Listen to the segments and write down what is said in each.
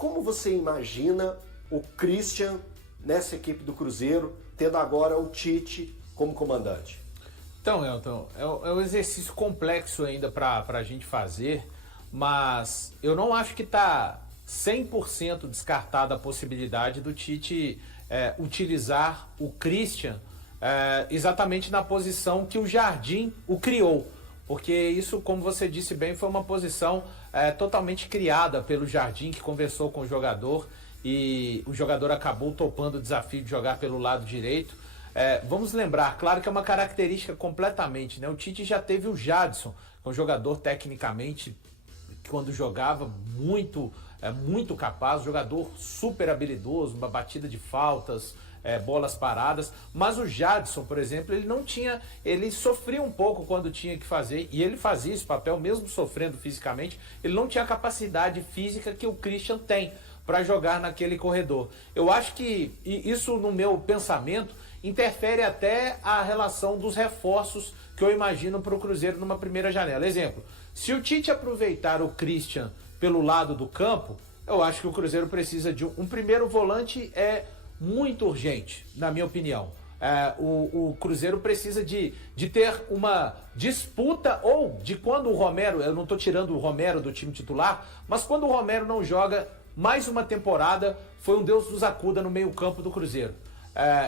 Como você imagina o Christian nessa equipe do Cruzeiro, tendo agora o Tite como comandante? Então, Elton, é um exercício complexo ainda para a gente fazer, mas eu não acho que está 100% descartada a possibilidade do Tite utilizar o Christian exatamente na posição que o Jardim o criou. Porque isso, como você disse bem, foi uma posição totalmente criada pelo Jardim, que conversou com o jogador e o jogador acabou topando o desafio de jogar pelo lado direito. Vamos lembrar, claro que é uma característica completamente, né? O Tite já teve o Jadson, que é um jogador tecnicamente, quando jogava, muito capaz, jogador super habilidoso, uma batida de faltas, bolas paradas, mas o Jadson, por exemplo, ele sofria um pouco quando tinha que fazer, e ele fazia esse papel mesmo sofrendo fisicamente, ele não tinha a capacidade física que o Christian tem para jogar naquele corredor. Eu acho que isso, no meu pensamento, interfere até a relação dos reforços que eu imagino para o Cruzeiro numa primeira janela. Exemplo, se o Tite aproveitar o Christian pelo lado do campo, eu acho que o Cruzeiro precisa de um primeiro volante muito urgente, na minha opinião. O Cruzeiro precisa de ter uma disputa, ou de quando o Romero, eu não estou tirando o Romero do time titular, mas quando o Romero não joga mais uma temporada, foi um Deus nos acuda no meio campo do Cruzeiro.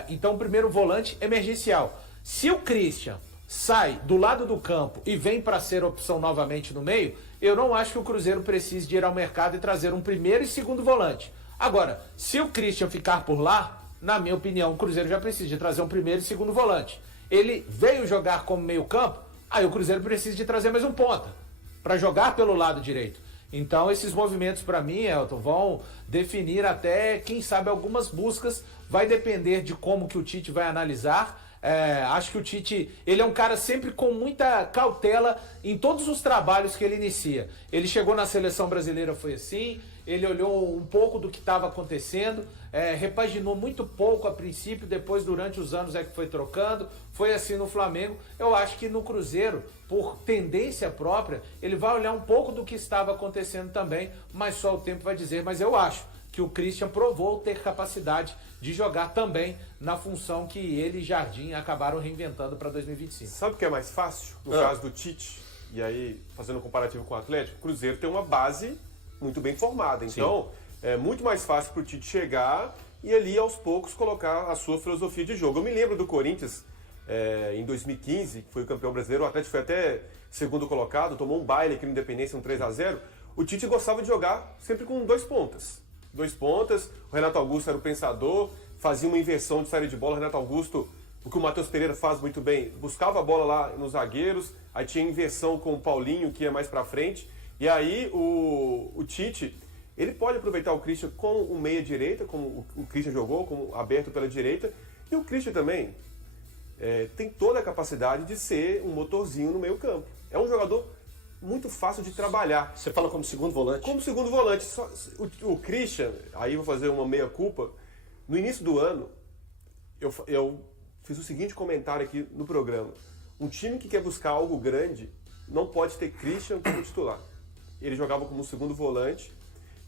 Então, o primeiro volante emergencial. Se o Christian sai do lado do campo e vem para ser opção novamente no meio, eu não acho que o Cruzeiro precise de ir ao mercado e trazer um primeiro e segundo volante. Agora, se o Christian ficar por lá, na minha opinião, o Cruzeiro já precisa de trazer um primeiro e segundo volante. Ele veio jogar como meio campo, aí o Cruzeiro precisa de trazer mais um ponta para jogar pelo lado direito. Então, esses movimentos, para mim, Elton, vão definir até, quem sabe, algumas buscas. Vai depender de como que o Tite vai analisar. Acho que o Tite, ele é um cara sempre com muita cautela em todos os trabalhos que ele inicia. Ele chegou na seleção brasileira, foi assim, ele olhou um pouco do que estava acontecendo, repaginou muito pouco a princípio, depois durante os anos que foi trocando, foi assim no Flamengo. Eu acho que no Cruzeiro, por tendência própria, ele vai olhar um pouco do que estava acontecendo também, mas só o tempo vai dizer. Mas eu acho que o Christian provou ter capacidade de jogar também na função que ele e Jardim acabaram reinventando para 2025. Sabe o que é mais fácil? No caso do Tite, e aí fazendo um comparativo com o Atlético, o Cruzeiro tem uma base muito bem formada. Então, é muito mais fácil para o Tite chegar e ali, aos poucos, colocar a sua filosofia de jogo. Eu me lembro do Corinthians, em 2015, que foi o campeão brasileiro, o Atlético foi até segundo colocado, tomou um baile aqui no Independência, um 3-0. O Tite gostava de jogar sempre com dois pontas. O Renato Augusto era o pensador, fazia uma inversão de saída de bola. O Renato Augusto, o que o Matheus Pereira faz muito bem, buscava a bola lá nos zagueiros, aí tinha inversão com o Paulinho, que ia mais pra frente, e aí o Tite, ele pode aproveitar o Christian como um meia-direita, como o Christian jogou, como aberto pela direita, e o Christian também tem toda a capacidade de ser um motorzinho no meio campo. É um jogador muito fácil de trabalhar. Você fala como segundo volante? Como segundo volante. O Christian, aí vou fazer uma meia-culpa. No início do ano, eu fiz o seguinte comentário aqui no programa. Um time que quer buscar algo grande não pode ter Christian como titular. Ele jogava como segundo volante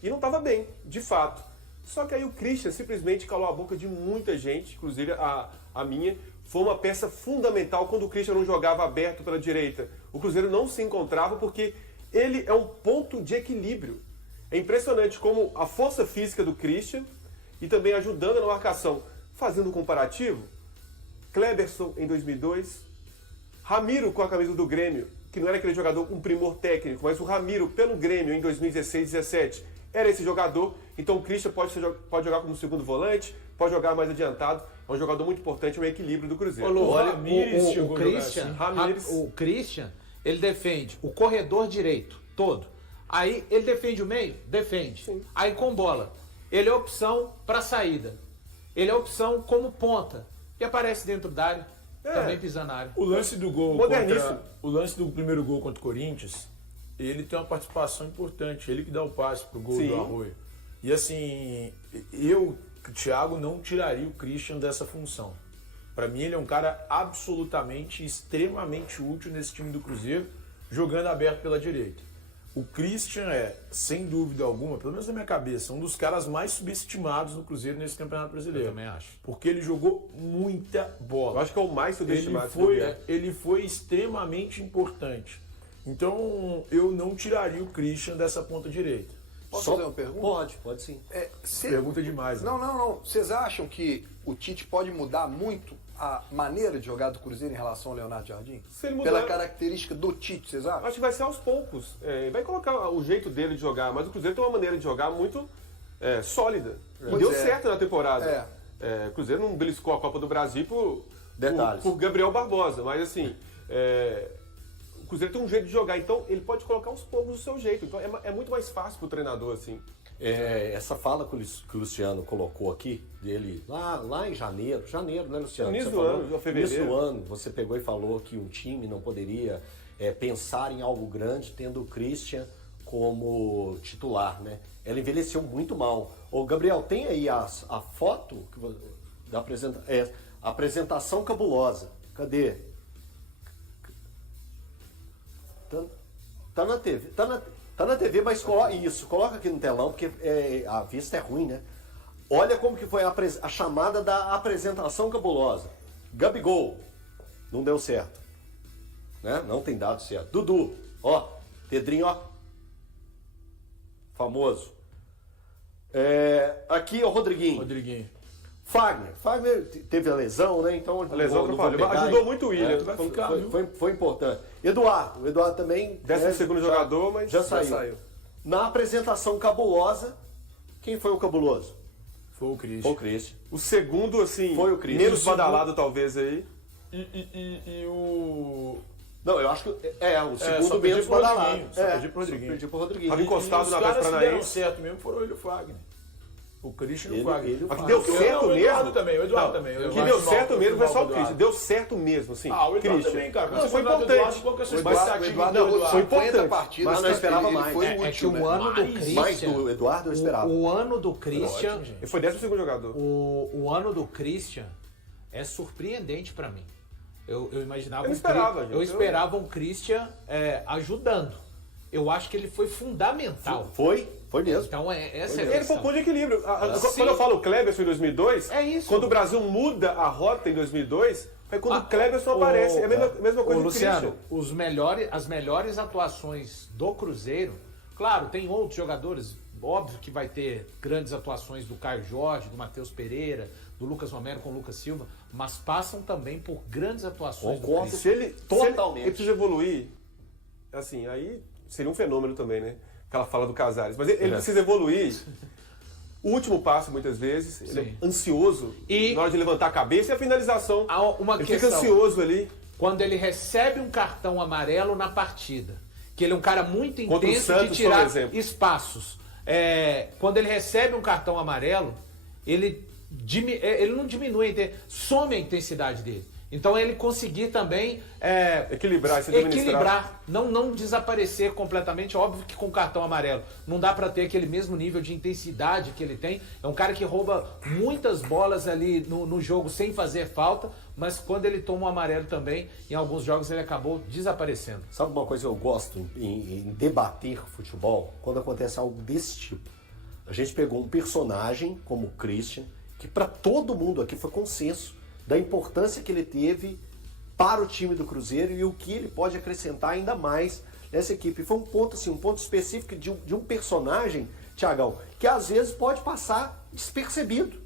e não estava bem, de fato. Só que aí o Christian simplesmente calou a boca de muita gente, inclusive a minha. Foi uma peça fundamental quando o Christian não jogava aberto pela direita. O Cruzeiro não se encontrava porque ele é um ponto de equilíbrio. É impressionante como a força física do Christian e também ajudando na marcação. Fazendo um comparativo, Kleberson em 2002, Ramiro com a camisa do Grêmio, que não era aquele jogador com primor técnico, mas o Ramiro pelo Grêmio em 2016 17 era esse jogador. Então o Christian pode jogar como segundo volante, pode jogar mais adiantado. É um jogador muito importante, um equilíbrio do Cruzeiro. O Christian, ele defende o corredor direito todo. Aí ele defende o meio? Defende. Sim. Aí com bola. Ele é opção para saída. Ele é opção como ponta. E aparece dentro da área, também pisando na área. O lance do gol o lance do primeiro gol contra o Corinthians, ele tem uma participação importante. Ele que dá o passe pro gol do Arroio. E assim, o Thiago não tiraria o Christian dessa função. Para mim, ele é um cara absolutamente, extremamente útil nesse time do Cruzeiro, jogando aberto pela direita. O Christian é, sem dúvida alguma, pelo menos na minha cabeça, um dos caras mais subestimados no Cruzeiro nesse Campeonato Brasileiro. Eu também acho. Porque ele jogou muita bola. Eu acho que é o mais subestimado. Ele foi extremamente importante. Então, eu não tiraria o Christian dessa ponta direita. Posso fazer uma pergunta? Pode sim. Pergunta demais. Né? Não. Vocês acham que o Tite pode mudar muito a maneira de jogar do Cruzeiro em relação ao Leonardo Jardim? Se ele mudar, pela característica do Tite, vocês acham? acho que vai ser aos poucos. Ele vai colocar o jeito dele de jogar, mas o Cruzeiro tem uma maneira de jogar muito sólida. E deu certo na temporada. O Cruzeiro não beliscou a Copa do Brasil por Gabriel Barbosa, mas assim, o Cruzeiro tem um jeito de jogar, então ele pode colocar aos poucos o seu jeito. Então é muito mais fácil pro treinador, assim. Essa fala que o Luciano colocou aqui, dele lá em janeiro, né, Luciano? No início Você do falou, ano, fevereiro. início do ano, você pegou e falou que um time não poderia pensar em algo grande tendo o Christian como titular, né? Ela envelheceu muito mal. Ô, Gabriel, tem aí a foto da apresentação cabulosa. Cadê? Tá na TV. Tá na TV, mas coloca aqui no telão, porque a vista é ruim, né? Olha como que foi a chamada da apresentação cabulosa. Gabigol, não deu certo. Né? Não tem dado certo. Dudu, ó, Pedrinho, ó, famoso. Aqui é o Rodriguinho. Fagner teve a lesão, né? Então a lesão ajudou muito o William. Foi importante. Eduardo também. 12º jogador, mas já saiu. Na apresentação cabulosa, quem foi o cabuloso? Foi o Christian. O segundo, assim, foi o Christian. Menos badalado, talvez, aí. E o... Não, eu acho que o segundo menos badalado. Pedi pro Rodriguinho. Tava encostado na Atlético Paranaense. Os caras que deram certo mesmo foram ele e o Fagner. O Christian e o Fagner. Mas que deu certo mesmo. O Eduardo também. Que deu certo mesmo foi só o Christian. Deu certo mesmo, assim. O Eduardo também, cara. Não, foi importante. O Eduardo foi importante. Partidas, mas não esperava mais. Foi útil, que o ano do Christian... Mais do Eduardo eu esperava. O ano do Christian... Ele foi 12º jogador. O ano do Christian é surpreendente pra mim. Eu imaginava... Eu esperava um Christian ajudando. Eu acho que ele foi fundamental. Foi mesmo. Então, essa é a Ele foi um ponto de equilíbrio. Quando eu falo Kleberson em 2002, quando o Brasil muda a rota em 2002, foi quando o Kleberson aparece. É a mesma coisa que o Luciano, as melhores atuações do Cruzeiro, claro, tem outros jogadores, óbvio que vai ter grandes atuações do Caio Jorge, do Matheus Pereira, do Lucas Romero com o Lucas Silva, mas passam também por grandes atuações do Cruzeiro. Se ele precisa evoluir, assim, aí seria um fenômeno também, né? Aquela fala do Casares. Mas ele precisa evoluir. O último passo, muitas vezes, ele é ansioso na hora de levantar a cabeça e a finalização. Ele fica ansioso ali. Quando ele recebe um cartão amarelo na partida, que ele é um cara muito intenso Santos, de tirar espaços. Quando ele recebe um cartão amarelo, ele não diminui, some a intensidade dele. Então ele conseguir também equilibrar, não desaparecer completamente. Óbvio que com cartão amarelo não dá para ter aquele mesmo nível de intensidade que ele tem. É um cara que rouba muitas bolas ali no jogo sem fazer falta, mas quando ele toma um amarelo também, em alguns jogos ele acabou desaparecendo. Sabe uma coisa que eu gosto em debater futebol? Quando acontece algo desse tipo. A gente pegou um personagem como o Christian, que para todo mundo aqui foi consenso da importância que ele teve para o time do Cruzeiro e o que ele pode acrescentar ainda mais nessa equipe. Foi um ponto específico de um personagem, Thiagão, que às vezes pode passar despercebido,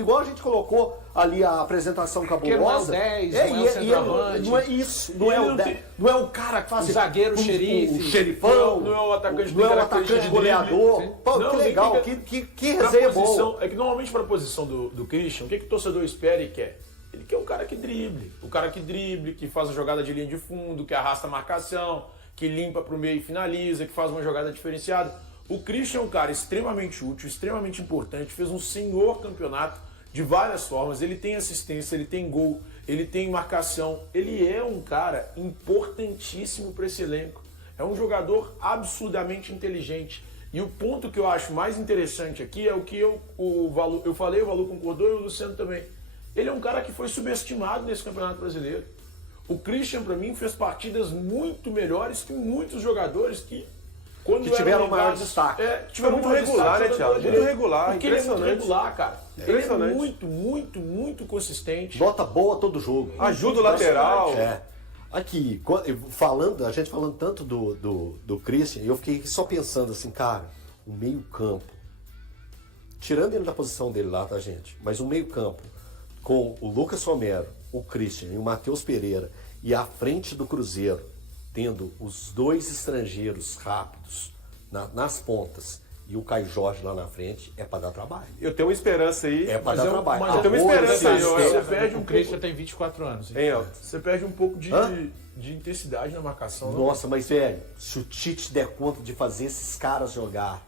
igual a gente colocou ali a apresentação cabulosa. Não é o 10, não é o centroavante. Não é isso, não é o cara que faz o zagueiro xerife, o xerifão, não é o atacante, não é o atacante goleador. Pô, que legal, que resenha boa. É que normalmente para a posição do Christian, o que o torcedor espera e quer? Ele quer um cara que drible. O cara que drible, que faz a jogada de linha de fundo, que arrasta a marcação, que limpa para o meio e finaliza, que faz uma jogada diferenciada. O Christian é um cara extremamente útil, extremamente importante, fez um senhor campeonato de várias formas. Ele tem assistência, ele tem gol, ele tem marcação. Ele é um cara importantíssimo para esse elenco. É um jogador absurdamente inteligente. E o ponto que eu acho mais interessante aqui é o que eu falei, o Valu concordou e o Luciano também. Ele é um cara que foi subestimado nesse Campeonato Brasileiro. O Christian, para mim, fez partidas muito melhores que muitos jogadores que quando que tiveram eram maior ligados- destaque. tiveram muito maior regular, destaque, né, Thiago? jogador Muito direito. regular, Porque ele é muito impressionante. regular, cara. Ele é Impressionante. muito consistente. Nota boa todo jogo. Ajuda o lateral. É. Aqui, a gente falando tanto do Christian, eu fiquei só pensando assim, cara, o meio-campo, tirando ele da posição dele lá, tá, gente? Mas o meio-campo, com o Lucas Romero, o Christian e o Matheus Pereira, e à frente do Cruzeiro, tendo os dois estrangeiros rápidos nas pontas e o Caio Jorge lá na frente, é pra dar trabalho. Eu tenho uma esperança aí. É pra dar trabalho. mas eu tenho uma Agora, esperança aí, vocês ó. têm- Você perde O um Christian pouco, tem 24 anos. Hein, Elton? você perde um pouco de Hã? intensidade na marcação. não? Nossa, mas velho, se o Tite der conta de fazer esses caras jogar,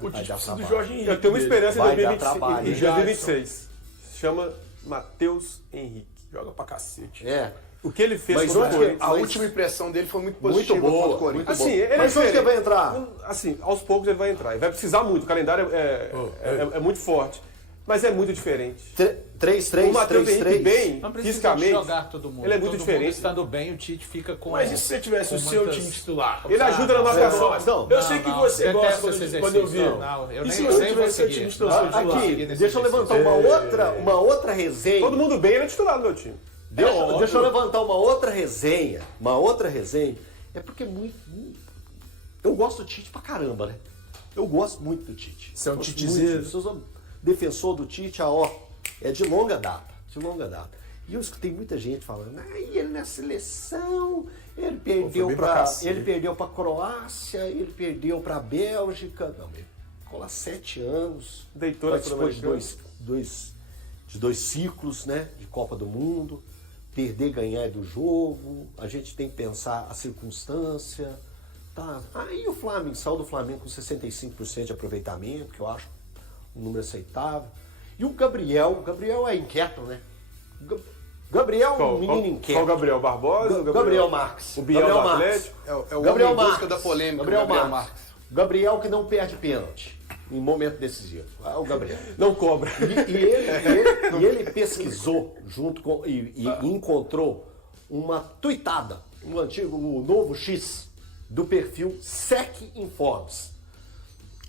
O vai Tite dar precisa do trabalho. Jorge Henrique. Eu tenho uma dele. esperança em Vai dar 2026. trabalho. Em 2026. Chama Matheus Henrique. Joga pra cacete. É. O que ele fez Mas contra o onde- Corinthians. A Mas- última impressão dele foi muito Muito positiva boa, contra o Corinthians. Assim, ele é Mas onde que diferente. vai entrar? Assim, aos poucos ele vai entrar. Ele vai precisar muito. O calendário é muito forte. Mas é muito diferente. 3-3, O Matheus Henrique 3-3. bem, Não precisa fisicamente, jogar todo mundo. ele é muito Todo diferente. mundo estando bem, o Tite fica com... Mas e se você tivesse o com seu muitas- time titular? Ele ajuda na marcação. Não, Eu sei que você detesto gosta esse quando eu exercício. vi. Não, eu E nem se eu você nem tivesse vou seu seguir. time titular? Não, Aqui, seguir nesse deixa eu exercício. levantar uma outra resenha. Todo mundo bem, ele é titular do meu time. Deixa eu levantar uma outra resenha. É porque eu gosto do Tite pra caramba, né? Eu gosto muito do Tite. Você é um Gosto titizeiro. muito. Eu sou defensor do Tite, é de longa data. De longa data. E eu escutei muita gente falando, ele na seleção, ele perdeu bem pra pra cacete. ele perdeu pra Croácia, ele perdeu pra Bélgica. Não, ele ficou lá 7 anos. Deitou na Participou de Sul-Americana. dois ciclos, né? De Copa do Mundo. Perder, ganhar é do jogo. A gente tem que pensar a circunstância. Tá. Aí o Flamengo saiu do Flamengo com 65% de aproveitamento, que eu acho um número aceitável. E o Gabriel é inquieto, né? Gabriel é um menino inquieto. Qual o Gabriel Barbosa? Gabriel Marques. O Biel Gabriel do Marques. Atlético? É o Gabriel homem em busca Marques. da polêmica, Gabriel Gabriel Marques. Marques. Gabriel que não perde pênalti em momento decisivo. É o Gabriel. Não cobra. E ele pesquisou junto com e encontrou uma tuitada, o novo X do perfil Sec Informes,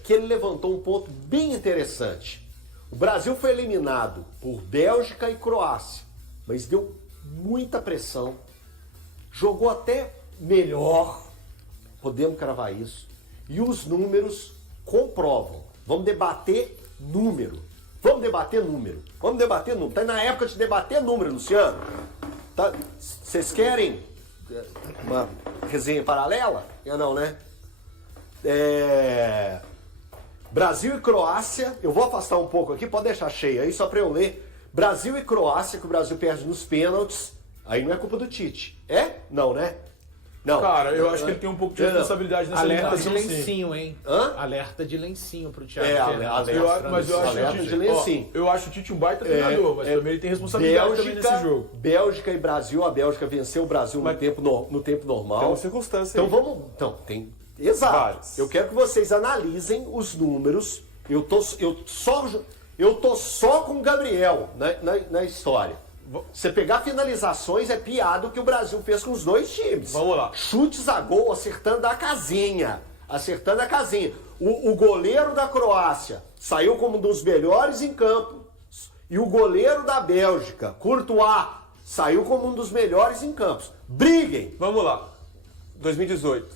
que ele levantou um ponto bem interessante. O Brasil foi eliminado por Bélgica e Croácia, mas deu muita pressão, jogou até melhor, podemos cravar isso, e os números comprovam. Vamos debater número. Tá na época de debater número, Luciano. Tá? Vocês querem uma resenha paralela? Eu não, né? Brasil e Croácia, eu vou afastar um pouco aqui, pode deixar cheio aí, só para eu ler. Brasil e Croácia, que o Brasil perde nos pênaltis, aí não é culpa do Tite. É? Não, né? Não. Cara, eu acho que ele tem um pouco de responsabilidade nessa Alerta de eliminação, sim. lencinho, hein? Hã? Alerta de lencinho pro Thiago. Alerta. Mas eu acho Alerta que de o Tite, lencinho. eu acho o Tite um baita treinador, mas também ele tem responsabilidade também nesse jogo. Bélgica e Brasil, a Bélgica venceu o Brasil no tempo normal. Tem uma circunstância Então aí. vamos. Então, tem. Exato. Vários. Eu quero que vocês analisem os números. Eu tô só com o Gabriel na história. Você pegar finalizações é piada o que o Brasil fez com os dois times. Vamos lá. Chutes a gol acertando a casinha. O goleiro da Croácia saiu como um dos melhores em campo. E o goleiro da Bélgica, Courtois, saiu como um dos melhores em campos. Briguem! Vamos lá. 2018.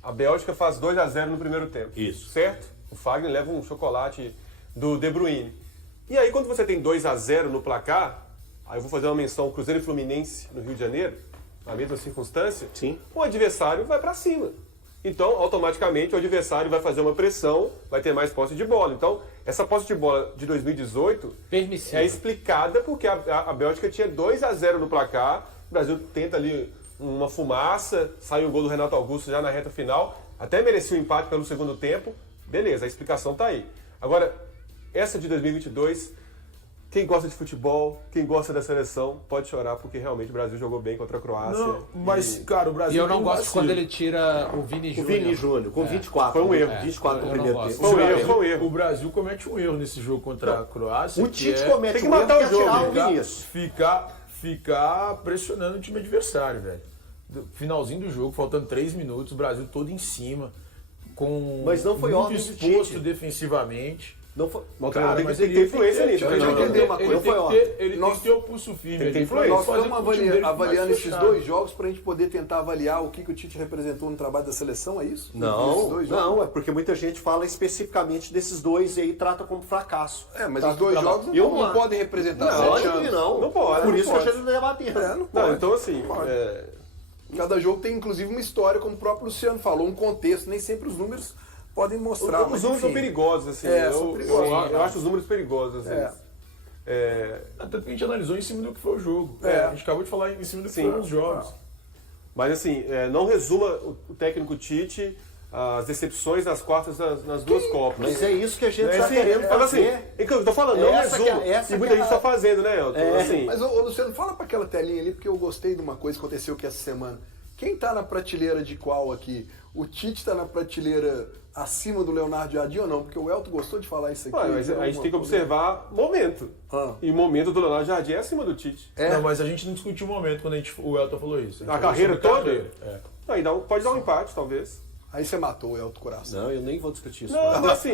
A Bélgica faz 2-0 no primeiro tempo. Isso. Certo? O Fagner leva um chocolate do De Bruyne. E aí, quando você tem 2-0 no placar, aí eu vou fazer uma menção ao Cruzeiro e Fluminense no Rio de Janeiro, na mesma circunstância, Sim. o adversário vai para cima. Então, automaticamente, o adversário vai fazer uma pressão, vai ter mais posse de bola. Então, essa posse de bola de 2018 Permissível. é explicada porque a Bélgica tinha 2-0 no placar, o Brasil tenta ali uma fumaça, sai o gol do Renato Augusto já na reta final, até merecia o empate pelo segundo tempo, beleza, a explicação tá aí. Agora, essa de 2022, quem gosta de futebol, quem gosta da seleção, pode chorar porque realmente o Brasil jogou bem contra a Croácia. Não, mas, cara, o Brasil E eu tem não um gosto vacilo. quando ele tira o Vini O Júnior. Vini Júnior, com 24. Foi um erro. 24 no eu primeiro não tempo. gosto. Foi um erro. O Brasil comete um erro nesse jogo contra a Croácia. O que Tite é comete tem que um erro matar que é o jogo, tirar o ficar, Vinícius. ficar pressionando o time adversário, velho. Finalzinho do jogo, faltando 3 minutos, o Brasil todo em cima. Mas não foi muito ordem do exposto Tite. defensivamente. Não foi. Mas o Cara, treinador mas tem que ter influência ali. deixa eu entender uma coisa. Ele tem Foi que ter, ele tem que ter o pulso firme. Tem que ter ali pra influência. Nós fazer estamos com que o time dele fique avaliando mais esses fechado. 2 jogos para a gente poder tentar avaliar o que o Tite representou no trabalho da seleção, é isso? Esses Não, dois jogos? não, é porque muita gente fala especificamente desses dois e aí trata como fracasso. Mas Trata os 2 como jogos Eu não podem representar Não, 7 lógico que anos. não. Não pode, Por não isso pode. que a gente está debatendo. Não pode. Não, então assim, Pode. Cada jogo tem inclusive uma história, como o próprio Luciano falou, um contexto, nem sempre os números podem mostrar. os mas, números são enfim. perigosos, assim. São perigosos. Eu acho os números perigosos, às vezes. Tanto que a gente analisou em cima do que foi o jogo. A gente acabou de falar em cima do que Sim. foram os jogos. Mas assim, não resuma o técnico Tite as decepções nas quartas nas duas Copas. Mas é isso que a gente É, está assim, querendo mas, assim, fazer. é que eu tô falando, não Essa que resuma. é- essa E que muita é gente a- está fazendo, né, Elton? Assim, Mas, ô, Luciano, fala para aquela telinha ali, porque eu gostei de uma coisa que aconteceu aqui essa semana. Quem tá na prateleira de qual aqui? O Tite tá na prateleira acima do Leonardo Jardim ou não? Porque o Elton gostou de falar isso aqui. ué, mas a gente tem que observar momento. E o momento do Leonardo Jardim é acima do Tite. Não, mas a gente não discutiu o momento quando o Elton falou isso. gente A falou carreira sobre toda? carreira. Aí pode dar um empate, talvez. Aí você matou o Elton Coração. Não, eu nem vou discutir isso. Não, mas assim,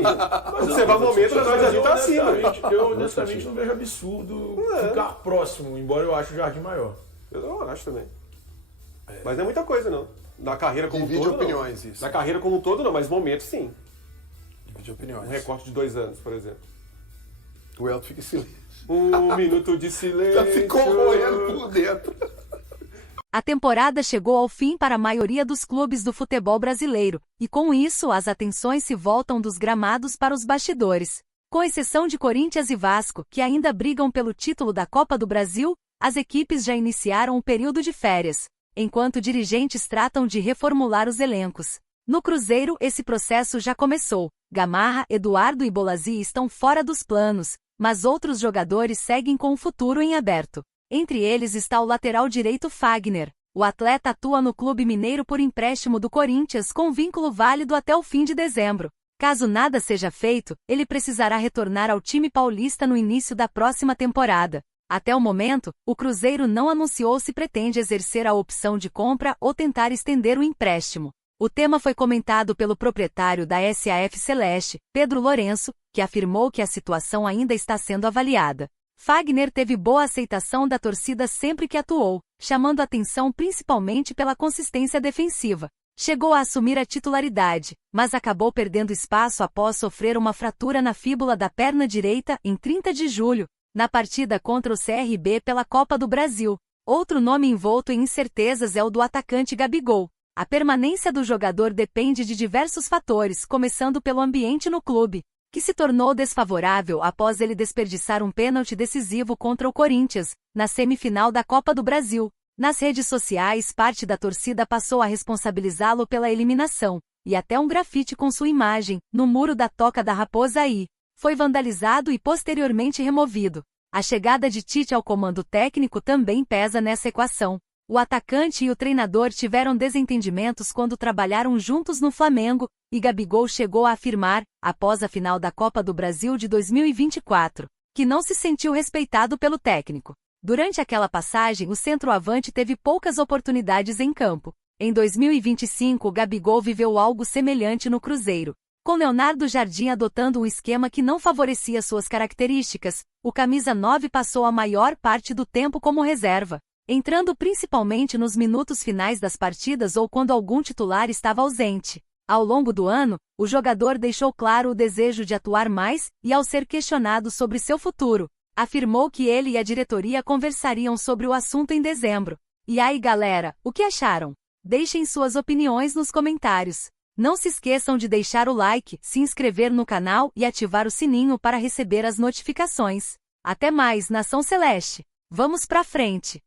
observar o momento, o Leonardo Jardim tá acima. Eu honestamente não vejo absurdo ficar próximo, embora eu ache o Jardim maior. Eu acho também. Mas não é muita coisa, não. Na carreira como um Divide todo, opiniões, não. isso. Na carreira como um todo, não, mas momento, sim. De opiniões. Um recorte de 2 anos, por exemplo. O Elton fica em silêncio. 1 minuto de silêncio. Já ficou roendo por dentro. A temporada chegou ao fim para a maioria dos clubes do futebol brasileiro, e com isso as atenções se voltam dos gramados para os bastidores. Com exceção de Corinthians e Vasco, que ainda brigam pelo título da Copa do Brasil, as equipes já iniciaram o período de férias, enquanto dirigentes tratam de reformular os elencos. No Cruzeiro, esse processo já começou. Gamarra, Eduardo e Bolazzi estão fora dos planos, mas outros jogadores seguem com o futuro em aberto. Entre eles está o lateral direito Fagner. O atleta atua no Clube Mineiro por empréstimo do Corinthians com vínculo válido até o fim de dezembro. Caso nada seja feito, ele precisará retornar ao time paulista no início da próxima temporada. Até o momento, o Cruzeiro não anunciou se pretende exercer a opção de compra ou tentar estender o empréstimo. O tema foi comentado pelo proprietário da SAF Celeste, Pedro Lourenço, que afirmou que a situação ainda está sendo avaliada. Fagner teve boa aceitação da torcida sempre que atuou, chamando atenção principalmente pela consistência defensiva. Chegou a assumir a titularidade, mas acabou perdendo espaço após sofrer uma fratura na fíbula da perna direita em 30 de julho, na partida contra o CRB pela Copa do Brasil. Outro nome envolto em incertezas é o do atacante Gabigol. A permanência do jogador depende de diversos fatores, começando pelo ambiente no clube, que se tornou desfavorável após ele desperdiçar um pênalti decisivo contra o Corinthians, na semifinal da Copa do Brasil. Nas redes sociais, parte da torcida passou a responsabilizá-lo pela eliminação, e até um grafite com sua imagem, no muro da Toca da Raposa foi vandalizado e posteriormente removido. A chegada de Tite ao comando técnico também pesa nessa equação. O atacante e o treinador tiveram desentendimentos quando trabalharam juntos no Flamengo, e Gabigol chegou a afirmar, após a final da Copa do Brasil de 2024, que não se sentiu respeitado pelo técnico. Durante aquela passagem, o centroavante teve poucas oportunidades em campo. Em 2025, Gabigol viveu algo semelhante no Cruzeiro. Com Leonardo Jardim adotando um esquema que não favorecia suas características, o camisa 9 passou a maior parte do tempo como reserva, entrando principalmente nos minutos finais das partidas ou quando algum titular estava ausente. Ao longo do ano, o jogador deixou claro o desejo de atuar mais, e ao ser questionado sobre seu futuro, afirmou que ele e a diretoria conversariam sobre o assunto em dezembro. E aí, galera, o que acharam? Deixem suas opiniões nos comentários. Não se esqueçam de deixar o like, se inscrever no canal e ativar o sininho para receber as notificações. Até mais, Nação Celeste! Vamos pra frente!